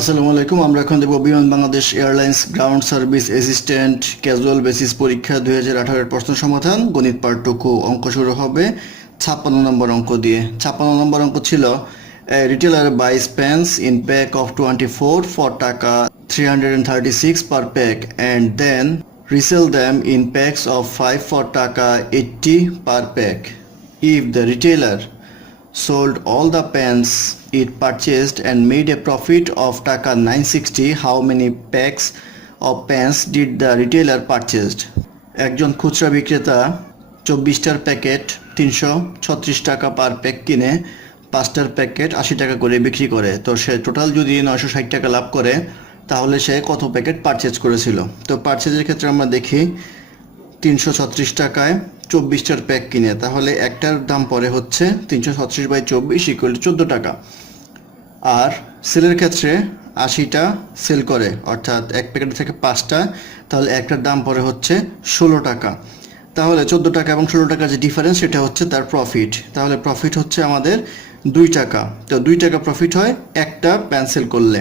আসসালামু আলাইকুম। আমরা এখন দেখব বিমান Bangladesh airlines ground service assistant casual basis পরীক্ষা 2018 প্রশ্ন সমাধান গণিত পার্টটুকু। অঙ্ক শুরু হবে 56 নম্বর অঙ্ক দিয়ে। 56 নম্বর অঙ্ক ছিল retailer buys pens in pack of 24 for টাকা 336 per pack and then resell them in packs of 5 for টাকা 80 per pack. If the retailer sold all the pens it purchased and made a profit of টাকা 960, how many packs of pens did the retailer purchased? একজন খুচরা বিক্রেতা 24টার packet 336 টাকা পার pack কিনে 5টার packet 80 টাকা করে বিক্রি করে। তো সে টোটাল যদি 960 টাকা লাভ করে তাহলে সে কত প্যাকেট পারচেজ করেছিল। তো পারচেজের ক্ষেত্রে আমরা দেখি 336 টাকায় 24টার প্যাক কিনে, তাহলে একটার দাম পড়ে হচ্ছে 336/24 = 14 টাকা। আর সেলের ক্ষেত্রে 80টা সেল করে, অর্থাৎ এক প্যাকেট থেকে 5টা, তাহলে একটার দাম পড়ে হচ্ছে 16 টাকা। তাহলে 14 টাকা এবং 16 টাকার যে ডিফারেন্স সেটা হচ্ছে তার প্রফিট। তাহলে প্রফিট হচ্ছে আমাদের 2 টাকা। তো 2 টাকা প্রফিট হয় একটা প্যান সেল করলে।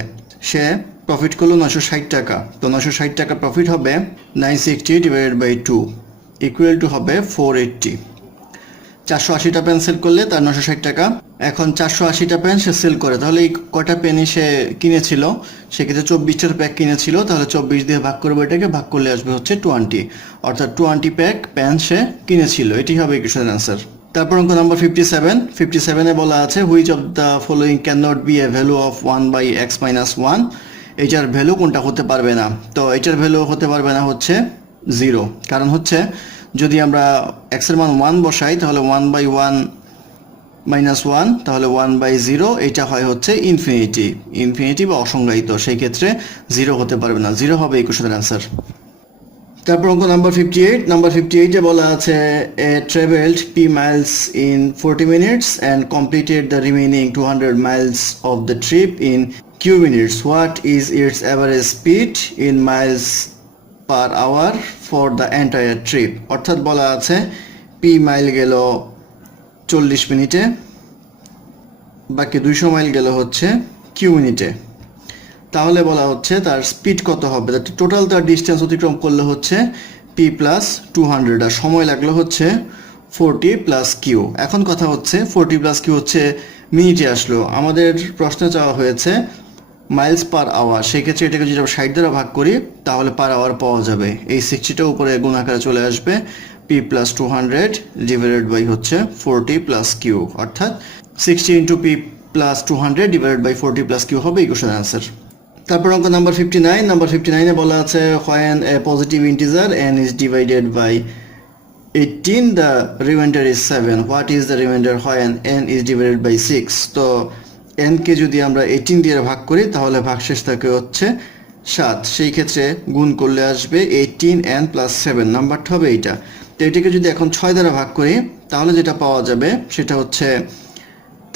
সে প্রফিট করলো 960 টাকা। তো 960 টাকা প্রফিট হবে 960/2 = হবে 480। 480টা পেন সেল করলে তার 960 টাকা। এখন 480টা পেন সে সেল করে, তাহলে এই কটা পেনই সে কিনেছিল, সেক্ষেত্রে 24টার প্যাক কিনেছিল, তাহলে 24 দিয়ে ভাগ করবে, এটাকে ভাগ করলে আসবে হচ্ছে 20, অর্থাৎ 20 প্যাক পেন সে কিনেছিল। এটি হবে ইকুয়েশনের অ্যান্সার। তারপর অঙ্ক নাম্বার 57 বলা আছে which of the following can not be a value of 1/x - 1। এটার ভ্যালু কোনটা হতে পারবে না? তো এটার ভ্যালু হতে পারবে না হচ্ছে 0, কারণ হচ্ছে যদি আমরা x এর মান 1 বসাই তাহলে 1/1 - 1, তাহলে 1/0, এটা হয় হচ্ছে ইনফিনিটি বা অসংজ্ঞায়িত, সেই ক্ষেত্রে 0 হতে পারবে না। 0 হবে ইকুয়েশনের অ্যান্সার। তারপর অঙ্ক নাম্বার 58 বলা আছে এ travelled p miles in 40 minutes and completed the remaining 200 miles of the trip in q minutes. What is its average speed in miles per hour for the entire trip? অর্থাৎ বলা আছে p mile গেল 40 মিনিটে, বাকি 200 mile গেল হচ্ছে q মিনিটে। তাহলে বলা হচ্ছে তার স্পিড কত হবে। টোটাল তার ডিস্টেন্স অতিক্রম করলে হচ্ছে p + 200, আর সময় লাগলো হচ্ছে 40 + q। এখন কথা হচ্ছে 40 + q হচ্ছে মিনিটে আসলো, আমাদের প্রশ্নে চাওয়া হয়েছে মাইলস পার আওয়ার। সেই ক্ষেত্রে এটাকে যদি আমরা 60 দ্বারা ভাগ করি তাহলে পার আওয়ার পাওয়া যাবে। এই 60টা উপরে গুণ আকারে চলে আসবে, p + 200 / হচ্ছে 40 + q, অর্থাৎ 60 × p + 200 / 40 + q হবে ইকুয়েশন অ্যান্সার। তারপর অঙ্ক নাম্বার 59 বলা আছে when a positive integer n is divided by 18 the remainder is 7. What is the remainder when n is divided by 6? তো n কে যদি আমরা 18 দিয়ে ভাগ করি তাহলে ভাগশেষ থাকে হচ্ছে 7, সেই ক্ষেত্রে গুণ করলে আসবে 18n + 7, নাম্বারটা হবে এইটা। তো এটাকে যদি এখন 6 দ্বারা ভাগ করি তাহলে যেটা পাওয়া যাবে সেটা হচ্ছে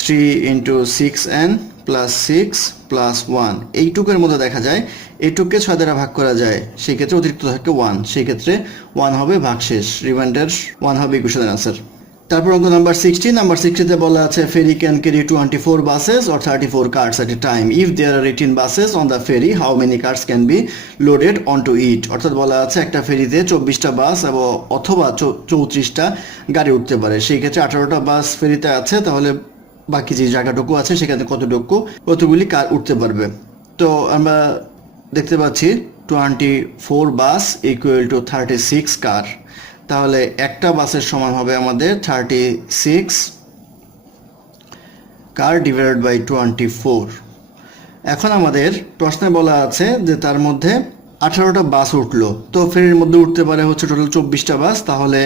3 × 6n + 6 + 1। এইটুকের মধ্যে দেখা যায় এইটুককে 6 দ্বারা ভাগ করা যায়, সেই ক্ষেত্রে অতিরিক্ত থাকে 1, সেই ক্ষেত্রে 1 হবে ভাগশেষ, রিমাইন্ডার 1 হবে ইকুয়েশনের অ্যান্সার। তারপর অঙ্ক নাম্বার 60 বলা আছে ferry can carry 24 buses or 34 carts at a time. If there are 18 buses on the ferry, how many carts can be loaded onto it? অর্থাৎ বলা আছে একটা ফেরিতে 24টা বাস এবং অথবা 34টা গাড়ি উঠতে পারে, সেই ক্ষেত্রে 18টা বাস ফেরিতে আছে, তাহলে বাকি যে জায়গাটুকু আছে সেখানে কতগুলি কার উঠতে পারবে। তো আমরা দেখতে পাচ্ছি 24 বাস = 36 কার, তাহলে একটা বাসের সমান হবে আমাদের 36 কার / 24। এখন আমাদের প্রশ্নে বলা আছে যে তার মধ্যে 18টা বাস উঠলো, তো ফেরির মধ্যে উঠতে পারে হচ্ছে টোটাল 24টা বাস, তাহলে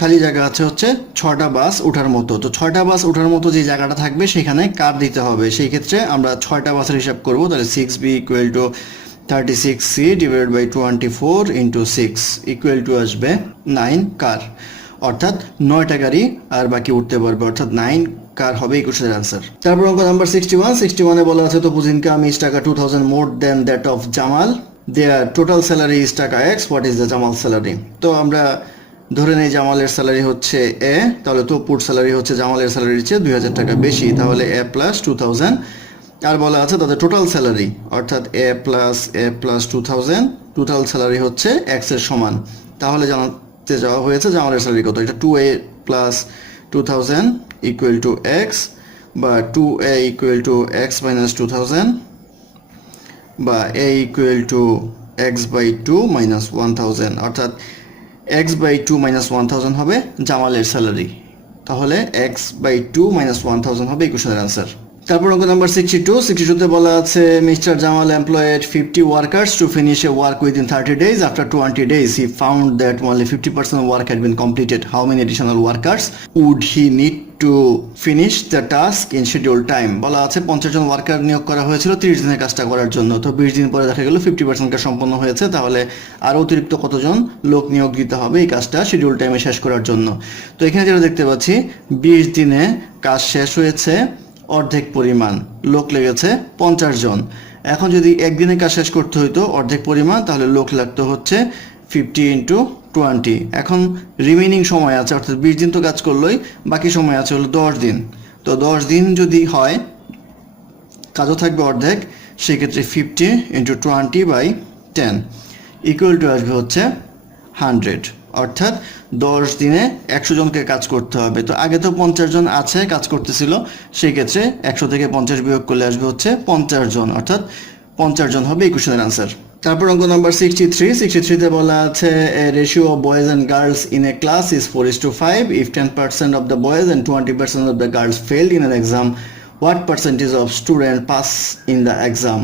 খালি জায়গা আছে হচ্ছে 6টা বাস ওঠার মতো। তো 6টা বাস ওঠার মতো যে জায়গাটা থাকবে সেখানে কার দিতে হবে, সেই ক্ষেত্রে আমরা 6টা বাসের হিসাব করব। তাহলে 6b = 36c / 24 × 6 = আসবে 9 কার, অর্থাৎ 9টা গাড়ি আর বাকি উঠতে পারবে, অর্থাৎ 9 কার হবে ইকুয়েশনের অ্যান্সার। তারপর অঙ্ক নাম্বার 61 বলা আছে তো ইনকাম is টাকা 2000 more than that of Jamal. Their total salary is টাকা x. What is the Jamal salary? তো আমরা ধরে নেই জামালের স্যালারি হচ্ছে এ, তাহলে তপুর স্যালারি হচ্ছে জামালের স্যালারির চেয়ে 2000 টাকা বেশি, তাহলে a + 2000 আর বলা আছে তাদের টোটাল স্যালারি অর্থাৎ এ প্লাস 2000 টোটাল স্যালারি হচ্ছে এক্স এর সমান। তাহলে জানাতে যাওয়া হয়েছে জামালের স্যালারি কত, এটা 2a plus 2000 equal to x, বা 2a equal to x minus 2000, বা a equal to x by 2 minus 1000, অর্থাৎ এক্স বাই 2 মাইনাস 1000 হবে জামালের স্যালারি। তাহলে এক্স বাই 2 মাইনাস 1000 হবে এই কোশ্চেনের আনসার। তারপর অঙ্ক নাম্বার 62তে বলা আছে mister Jamal employed 50 workers to finish a work within 30 days. After 20 days he found that only 50% work had been completed. How many additional workers would he need to finish the task in scheduled time? বলা আছে 50 জন worker নিয়োগ করা হয়েছিল 30 দিনের কাজটা করার জন্য, তো 20 দিন পরে দেখা গেল 50% কাজ সম্পন্ন হয়েছে, তাহলে আরও অতিরিক্ত কতজন লোক নিয়োগ দিতে হবে এই কাজটা শিডিউল টাইমে শেষ করার জন্য। তো এখানে যেটা দেখতে পাচ্ছি 20 দিনে কাজ শেষ হয়েছে অর্ধেক পরিমাণ, লোক লেগেছে 50 জন। এখন যদি একদিনে কাজ শেষ করতে হইতো অর্ধেক পরিমাণ, তাহলে লোক লাগতো হচ্ছে 50 ইন্টু 20। এখন রিমেইনিং সময় আছে, অর্থাৎ 20 দিন তো কাজ করলোই, বাকি সময় আছে হলো 10 দিন। তো 10 দিন যদি হয় কাজও থাকবে অর্ধেক, সেক্ষেত্রে 50 ইন্টু 20 বাই 10 ইকুয়াল টু আসবে হচ্ছে 100, অর্থাৎ 10 দিনে 100 জনকে কাজ করতে হবে। তো আগে তো 50 জন আছে কাজ করতেছিল, সেই ক্ষেত্রে 100 থেকে 50 বিয়োগ করলে আসবে হচ্ছে 50 জন, অর্থাৎ 50 জন হবে এই কোশ্চেনের আনসার। তারপর অঙ্ক নাম্বার 63তে বলা আছে ratio of boys and girls in a class is 4:5. If 10% of the boys and 20% of the girls failed in an exam, what percentage of students pass in the exam?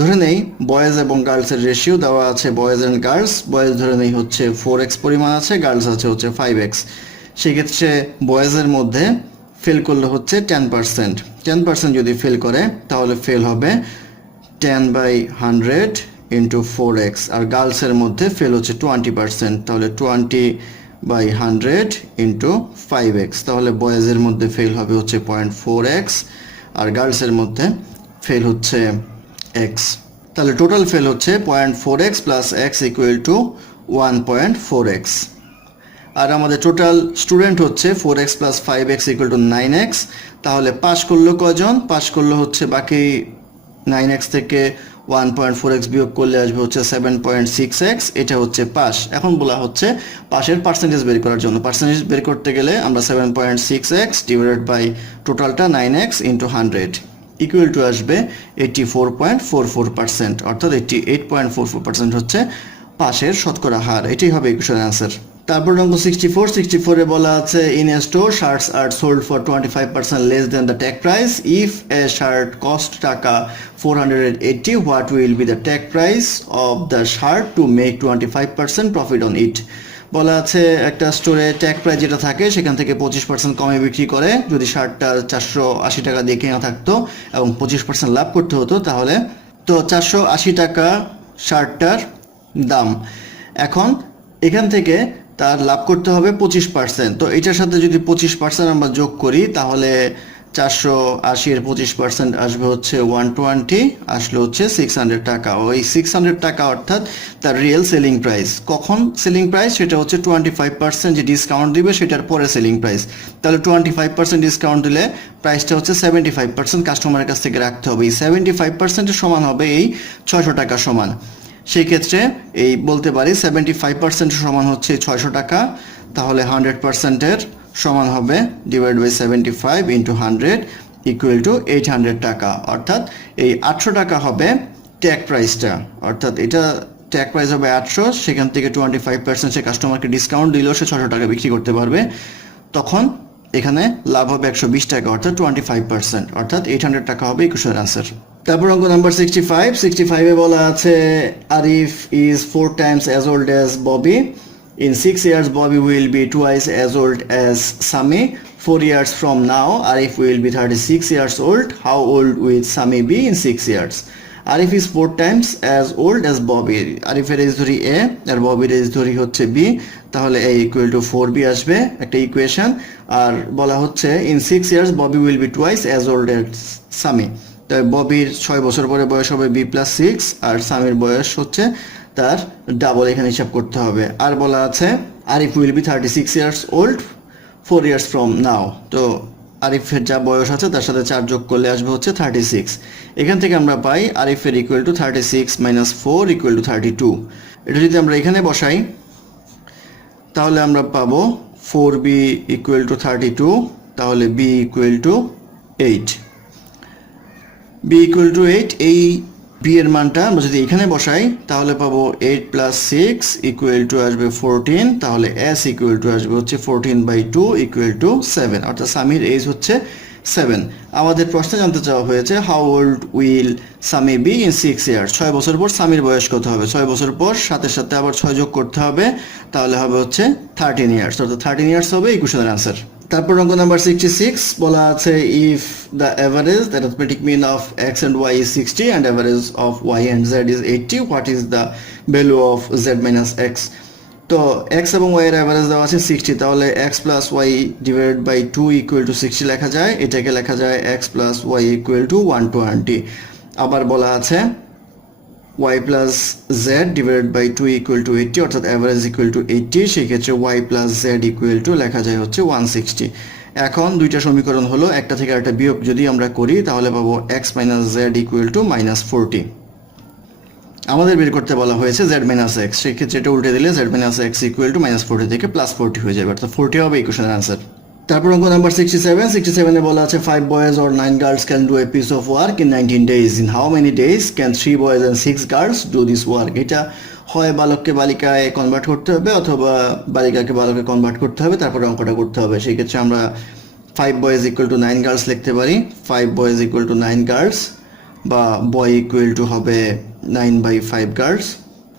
ধরে নেই boys এবং গার্লসের ratio দেওয়া আছে, boys and girls, boys ধরে নেই হচ্ছে 4x পরিমাণ আছে, গার্লস আছে হচ্ছে 5x। সেক্ষেত্রে বয়েজের মধ্যে ফেল করলে হচ্ছে 10% যদি ফেল করে তাহলে ফেল হবে 10/100 ইন্টু 4x, আর গার্লসের মধ্যে ফেল হচ্ছে 20%, তাহলে 20/100 ইন্টু 5x, তাহলে বয়েজের মধ্যে ফেল হবে হচ্ছে 0.4x, আর গার্লসের মধ্যে ফেল হচ্ছে x। তাহলে টোটাল ফেল হচ্ছে 0.4x plus x equal to 1.4x। আর আমাদের টোটাল স্টুডেন্ট হচ্ছে 4x plus 5x equal to 9x। তাহলে পাস করলো কজন? পাস করলো হচ্ছে বাকি 9x থেকে 1.4x বিয়োগ করলে আসবে হচ্ছে 7.6x, এটা হচ্ছে পাস। এখন বলা হচ্ছে পাসের পার্সেন্টেজ বের করার জন্য। পার্সেন্টেজ বের করতে গেলে আমরা 7.6x ডিভাইডেড বাই টোটালটা 9x ইন্টু 100 ইকুয়াল টু আসবে 84.44%, অর্থাৎ 88.44% হচ্ছে পাসের শতকরা হার। এটাই হবে কোশ্চেনের আনসার। তারপর অঙ্ক 64 বলা আছে in a store shirts are sold for 25% less than the tag price. If a shirt cost taka 480, what will be the tag price of the shirt to make 25% profit on it. বলা আছে একটা স্টোরে tag price যেটা থাকে সেখান থেকে 25% কমে বিক্রি করে। যদি শার্টটা 480 টাকা দিয়ে কেনা থাকতো এবং 25% লাভ করতে হতো, তাহলে তো 480 টাকা শার্টটার দাম। এখন এখান থেকে তার লাভ করতে হবে 25%। তো এটার সাথে যদি 25% আমরা যোগ করি তাহলে 480 এর 25% আসবে হচ্ছে 120, আসলে হচ্ছে 600 টাকা। ওই 600 টাকা অর্থাৎ তার রিয়েল সেলিং প্রাইস। কখন সেলিং প্রাইস? সেটা হচ্ছে 25% যে ডিসকাউন্ট দিবে সেটার পরে সেলিং প্রাইস। তাহলে 25% ডিসকাউন্ট দিলে প্রাইসটা হচ্ছে 75% কাস্টমারের কাছ থেকে রাখতে হবে। এই 75%-এর সমান হবে এই 600 টাকা সমান। সেই ক্ষেত্রে এই বলতে পারি 75% সমান হচ্ছে 600 টাকা, তাহলে 100%-এর সমান হবে divide by 75 into 100 equal to 800 টাকা। অর্থাৎ এই 800 টাকা হবে ট্যাগ প্রাইসটা, অর্থাৎ এটা ট্যাগ প্রাইস হবে 800, সেখান থেকে 25% সে কাস্টমারকে ডিসকাউন্ট দিলেও সে 600 টাকা বিক্রি করতে পারবে। তখন এখানে লাভ হবে 120 টাকা, অর্থাৎ 25%, অর্থাৎ 800 টাকা হবে এই কোশ্চেনের আনসার। তারপর অঙ্ক নাম্বার 65 বলা আছে Arif is 4 times as old as Bobby. In 6 years Bobby will be twice as old as Sami. 4 years from now Arif will be 36 years old. How old will Sami be in 6 years? Arif is 4 times as old as Bobby. আরিফের age ধরি A R ববির age ধরি হচ্ছে B, তাহলে A equal two 4B আসবে একটা equation. আর বলা হচ্ছে in 6 years Bobby will be twice as old as Sami. তাই ববির 6 বছর পরে বয়স হবে B+6 আর সামির বয়স হচ্ছে তার ডাবল, এখানে হিসাব করতে হবে। আর বলা আছে Arif will be 36 years old 4 years from now. তো আরিফের যা বয়স আছে তার সাথে 4 যোগ করলে আসবে হচ্ছে 36। এখান থেকে আমরা পাই আরিফের equal to 36 minus 4 equal to 32। এটা যদি আমরা এখানে বসাই তাহলে আমরা পাবো 4b ইকুয়াল টু 32, তাহলে b equal to 8। b equal to 8, এই b এর মানটা আমরা যদি এখানে বসাই তাহলে পাবো 8 প্লাস 6 ইকুয়াল টু আসবে 14, তাহলে s ইকুয়াল টু আসবে হচ্ছে 14/2 ইকুয়াল টু 7, অর্থাৎ সামির এজ হচ্ছে 7। আমাদের প্রশ্নে জানতে চাওয়া হয়েছে how old will Sami be in 6 years, 6 বছর পর সামির বয়স কত হবে। 6 বছর পর সাথে সাথে আবার 6 যোগ করতে হবে, তাহলে হবে হচ্ছে 13 ইয়ার্স, অর্থাৎ 13 ইয়ার্স হবে এই কোশ্চেনের আনসার। তারপর অঙ্ক নাম্বার 66 বলা আছে if the average that arithmetic mean of x and y is 60 and average of y and z is 80, what is the value of z minus x? তো x এবং y এর অ্যাভারেজ দেওয়া আছে 60, তাহলে x plus y divided by 2 equal to 60 লেখা যায়। এটাকে লেখা যায় x plus y equal to 120। আবার বলা আছে y plus z divided by 2 equal to 80, অর্থাৎ average equal to 80, সেই ক্ষেত্রে y plus z equal to লেখা যায় হচ্ছে 160। এখন দুইটা সমীকরণ হলো, একটা থেকে একটা বিয়োগ যদি আমরা করি তাহলে পাবো x minus z equal to minus 40। আমাদের বের করতে বলা হয়েছে z minus x, সেই ক্ষেত্রে এটা উল্টে দিলে z minus x equal to minus 40 থেকে plus 40 হয়ে যাবে, অর্থাৎ 40 হবে এই কোশ্চেনের আনসার। তারপর অঙ্ক নাম্বার 67 এ বলা আছে 5 boys or 9 girls can do a piece of work in 19 days. In how many days can 3 boys and 6 girls do this work? এটা হয় বালককে বালিকায় কনভার্ট করতে হবে অথবা বালিকাকে বালকে কনভার্ট করতে হবে, তারপরে অঙ্কটা করতে হবে। সেই ক্ষেত্রে আমরা 5 boys equal to 9 girls লিখতে পারি, 5 boys equal to 9 girls, বা boy equal to হবে 9/5 girls।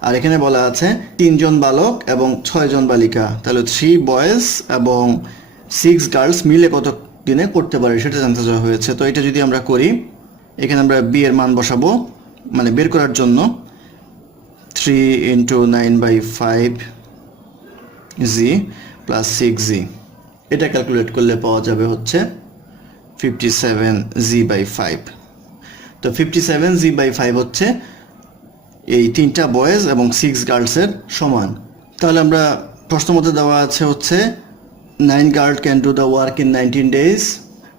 আর এখানে বলা আছে 3 জন বালক এবং 6 জন বালিকা, তাহলে 3 boys এবং 6 গার্লস মিলে কত দিনে করতে পারে সেটা জানতে চাওয়া হয়েছে। তো এটা যদি আমরা করি, এখানে আমরা b এর মান বসাবো, মানে বের করার জন্য 3 × 9/5g প্লাস 6g, এটা ক্যালকুলেট করলে পাওয়া যাবে হচ্ছে 57g/5। তো 57g/5 হচ্ছে এই 3টা বয়েজ এবং 6 গার্লসের সমান। তাহলে আমরা প্রশ্ন মতে দেওয়া আছে হচ্ছে 9 girls can do the work in 19 days,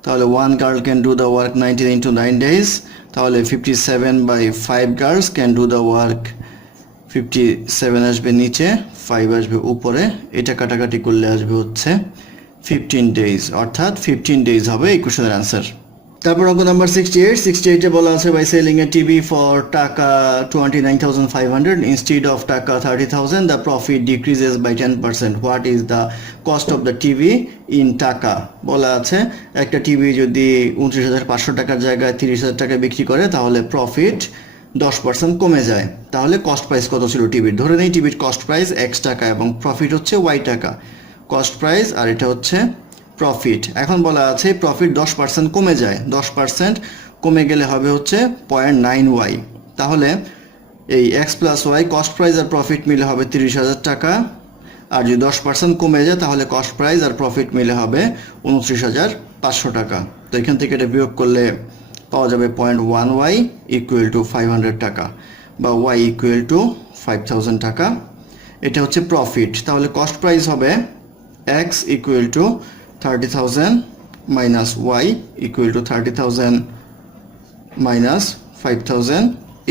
তাহলে 1 girl can do the work 19 into 9 days, তাহলে 57/5 girls can do the work, 57 আসবে নিচে, 5 আসবে উপরে, এটা কাটাকাটি করলে আসবে হচ্ছে 15 days, অর্থাৎ 15 days হবে এই কোশ্চেনের আনসার। তারপর অঙ্ক নাম্বার 68 এ বলা আছে by selling a TV for taka 29,500 instead of taka 30,000 the profit decreases by 10%, what is the cost of the TV in taka? বলা আছে একটা টিভি যদি 29,500 টাকার জায়গায় 30,000 টাকা বিক্রি করে তাহলে প্রফিট 10% কমে যায়, তাহলে কস্ট প্রাইস কত ছিল টিভির? ধরে নেই টিভির কস্ট প্রাইস x টাকা এবং প্রফিট হচ্ছে y টাকা, কস্ট প্রাইস আর এটা হচ্ছে প্রফিট। এখন বলা আছে প্রফিট 10% কমে যায়, 10% কমে গেলে হবে হচ্ছে 0.9y, তাহলে এই x plus y cost price আর প্রফিট মিলে হবে 30,000 টাকা, আর যদি 10% কমে যায় তাহলে কস্ট প্রাইস আর প্রফিট মিলে হবে 29,500 টাকা। তো এখান থেকে এটা বিয়োগ করলে পাওয়া যাবে 0.1y ইকুয়াল টু 500 টাকা, বা y ইকুয়াল টু 5,000 টাকা। এটা হচ্ছে প্রফিট, তাহলে কস্ট প্রাইস হবে x equal to 30,000 minus y equal to 30,000 minus 5,000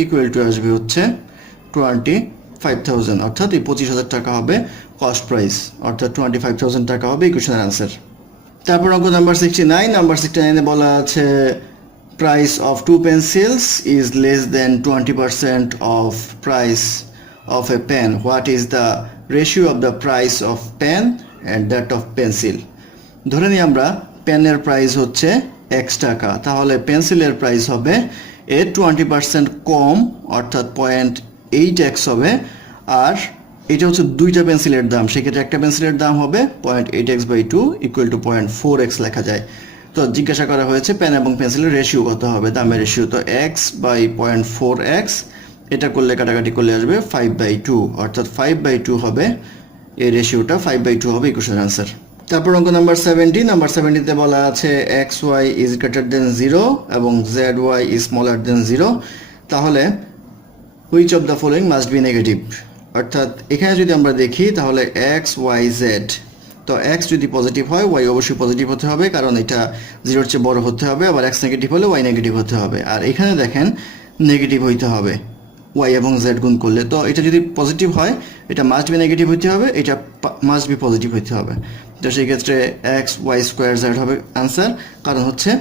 equal to আসবে হচ্ছে 25,000, অর্থাৎ এই 25,000 টাকা হবে কস্ট প্রাইস, অর্থাৎ 25,000 টাকা হবে এই কোশ্চেনের আনসার। তারপর অঙ্ক নাম্বার 69 বলা আছে price of 2 pencils is less than 20% of price of a pen, what is the ratio of the price of pen and that of pencil? ধরে নিই আমরা পেনের প্রাইস হচ্ছে x টাকা, তাহলে পেন্সিলের প্রাইস হবে এর 20% কম, অর্থাৎ 0.8x হবে, আর এটা হচ্ছে দুইটা পেন্সিলের দাম, সেক্ষেত্রে একটা পেন্সিলের দাম হবে 0.8x/2 ইকুয়াল টু 0.4x লেখা যায়। তো জিজ্ঞাসা করা হয়েছে পেন এবং পেন্সিলের রেশিও কত হবে, দামের রেশিও, তো x/0.4x, এটা করলে কাটাকাটি করলে আসবে 5/2, অর্থাৎ 5/2 হবে এই রেশিওটা, 5/2 হবে এই কোশ্চেনের আনসার। তারপর অঙ্ক নাম্বার 70 বলা আছে xy ইজ গ্রেটার দেন 0 এবং zy ইজ স্মলার দেন 0, তাহলে which of the following must be negative? অর্থাৎ এখানে যদি আমরা দেখি তাহলে x y z, তো তো এক্স যদি পজিটিভ হয় ওয়াই অবশ্যই পজিটিভ হতে হবে, কারণ এটা জিরোর চেয়ে বড় হতে হবে, আবার এক্স নেগেটিভ হলে ওয়াই নেগেটিভ হতে হবে। আর এখানে দেখেন নেগেটিভ হইতে হবে ওয়াই এবং জেড গুণ করলে। তো এটা যদি পজিটিভ হয় এটা মাস্ট বি নেগেটিভ হইতে হবে, এটা মাস্ট বি পজিটিভ হইতে হবে। তো সেই ক্ষেত্রে এক্স ওয়াই স্কোয়ার জেড হবে আনসার। কারণ হচ্ছে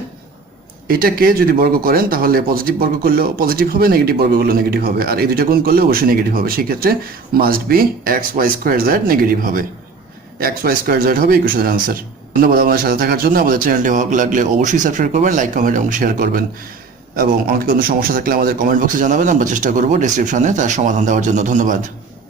এটাকে যদি বর্গ করেন তাহলে পজিটিভ বর্গ করলেও পজিটিভ হবে, নেগেটিভ বর্গ করলেও নেগেটিভ হবে, আর এই দুইটা গুণ করলে অবশ্যই নেগেটিভ হবে। সেই ক্ষেত্রে must be x y square z negative হবে, এক্স ওয়াই স্কোয়ার জেড হবে এই কোশ্চেনের আনসার। ধন্যবাদ আমাদের সাথে থাকার জন্য। আমাদের চ্যানেলটি ভালো লাগলে অবশ্যই সাবস্ক্রাইব করবেন, লাইক কমেন্ট এবং শেয়ার করবেন, এবং অঙ্কে কোনো সমস্যা থাকলে আমাদের কমেন্ট বক্সে জানাবেন, আমরা চেষ্টা করব ডেসক্রিপশনে তার সমাধান দেওয়ার জন্য। ধন্যবাদ।